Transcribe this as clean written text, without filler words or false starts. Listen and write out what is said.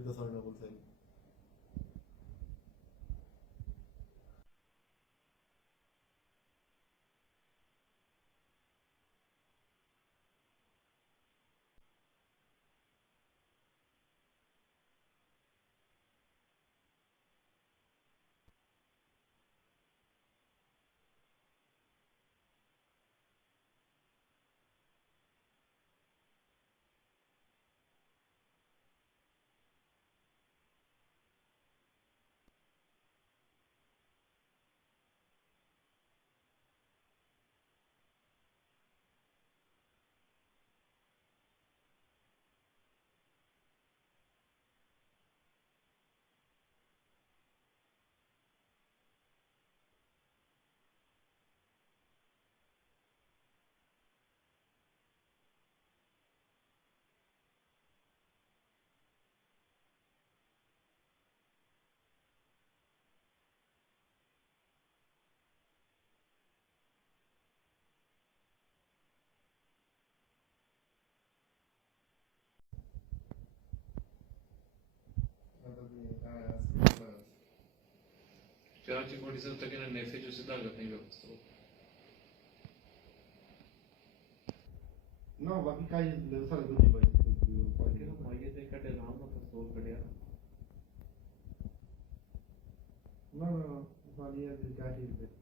जिद्द सामने बोल सही Kiraci polisi takiena nefes usi dalga नहीं व्यवस्था हो ना बाकी काही सारे कुछ नहीं भाई कि हम आगे से कटे राम ना तो सोल कटे ना ना वाली है क्या चीज़ है